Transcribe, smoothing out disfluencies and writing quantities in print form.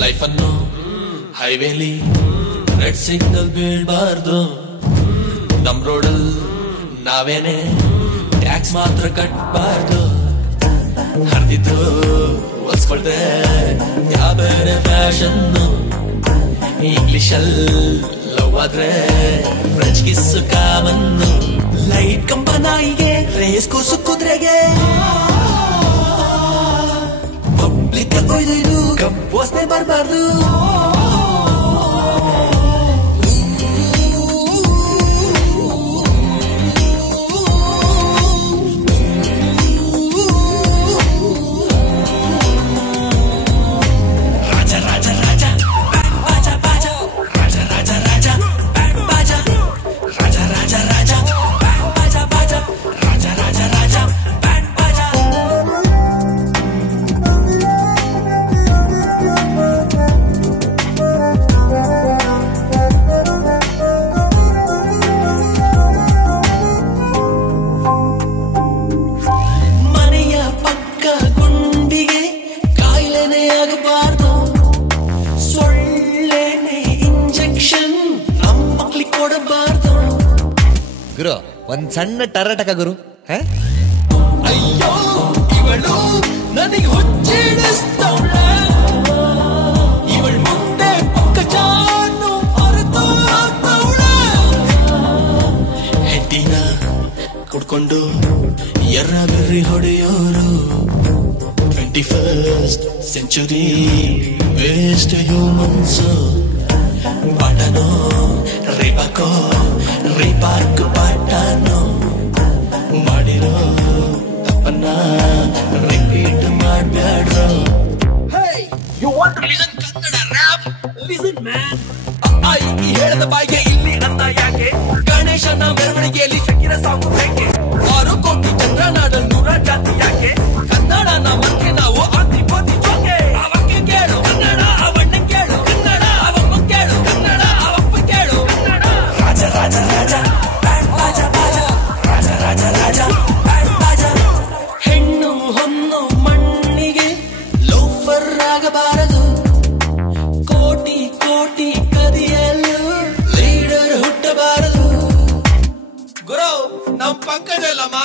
Life ಅನ್ನು ಹೈವೇಲಿ red signal ಬೀಳ್ಬಾರ್ದು. ನಮ್ ರೋಡಲ್ ನಾವೇನೆ tax ಮಾತ್ರ ಕಟ್ಬಾರ್ದು. ಹರಿದಿದ್ದು ಒಲ್ಸ್ಕೊಳ್ದೆ ಯಾವ ಬೇರೆ ಫ್ಯಾಷನ್. ಇಂಗ್ಲಿಷ್ ಲವ್ ಆದ್ರೆ ಫ್ರೆಂಚ್ ಕಿಸ್ಸು ಕಾಮನ್ನು. ಲೈಟ್ ಕಂಬ ನಾಯಿಗೆ ರೇಸ್ ಕೂಸು ಕುದುರೆಗೆ ಪಬ್ಲಿಕ್ ಕೊಯ್ದು ಕಂಪೋಸ್ಟೇ ಬರಬಾರ್ದು. ಗುರು ಒಂದ್ ಸಣ್ಣ ಟರಟಕ ಗುರು. ಅಯ್ಯೋ ಇವಳು ನನಗೆ ಹುಚ್ಚಿಡಿಸ್ತವಳ. ಇವಳ ಮುಂದೆ ಪಕ್ಕ ಜಾನು ಅರ್ಥ ಆಗ್ತವಳ. ಹೆಡ್ಡಿನ ಕುಡ್ಕೊಂಡು ಎರ್ರ ಬೆರ್ರಿ ಹೊಡೆಯೋರು. 21st century waste humans. ಪಾಠನೋ ರಿಬಾಕೋ ರಿಬಾರ್ಕ್ ಪಾಠನೋ ಮಾಡಿರೋ ತಪ್ಪನ್ನ ರಿಪೀಟ್ ಮಾಡ್ಬ್ಯಾಡ್ರೋ. You want to listen Kannada rap? Listen man. ಈ ಹೇಳದ ಬಾಯಿಗೆ ಇಲ್ಲಿ ನನ್ನ ಯಾಕೆ. ಗಣೇಶನ ಮೆರವಣಿಗೆಯಲ್ಲಿ ಶಕಿರ ಸಾಂಗ್ ಬೇಕೆ. 6 ಕೋಟಿ ಚಂದ್ರ ನಾಡಲ್ 100 ಜಾತಿ ಯಾಕೆ. ಕನ್ನಡನ ಮಂತ್ರಿ ನಾವು ಆಂಧ್ರಿ ಪೋತಿ ಜೋಕೆ. ಅವಕ್ಕೆ ಕೇಳು ಕನ್ನಡ, ಅವಣ್ಣ ಕೇಳು ಕನ್ನಡ, ಅವಮ್ಮ ಕೇಳು ಕನ್ನಡ, ಅವಪ್ಪ ಕೇಳು ಕನ್ನಡ. ರಾಜ ರಾಜ ರಾಜ ಬ್ಯಾಂಡ್ ಬಾಜ ಬಾಜ, ರಾಜ ರಾಜ ರಾಜ ಬ್ಯಾಂಡ್ ಬಾಜ. ಹೆಣ್ಣು ಹೊನ್ನು ಮಣ್ಣಿಗೆ ಲೋಫರ್ ಆಗಬಾರದು. ಕೋಟಿ ಕೋಟಿ ಕದಿಯಲು ಲೀಡರ್ ಹುಟ್ಟಬಾರದು. ಗುರು ನಮ್ ಪಂಕಜಲ್ಲಮ್ಮ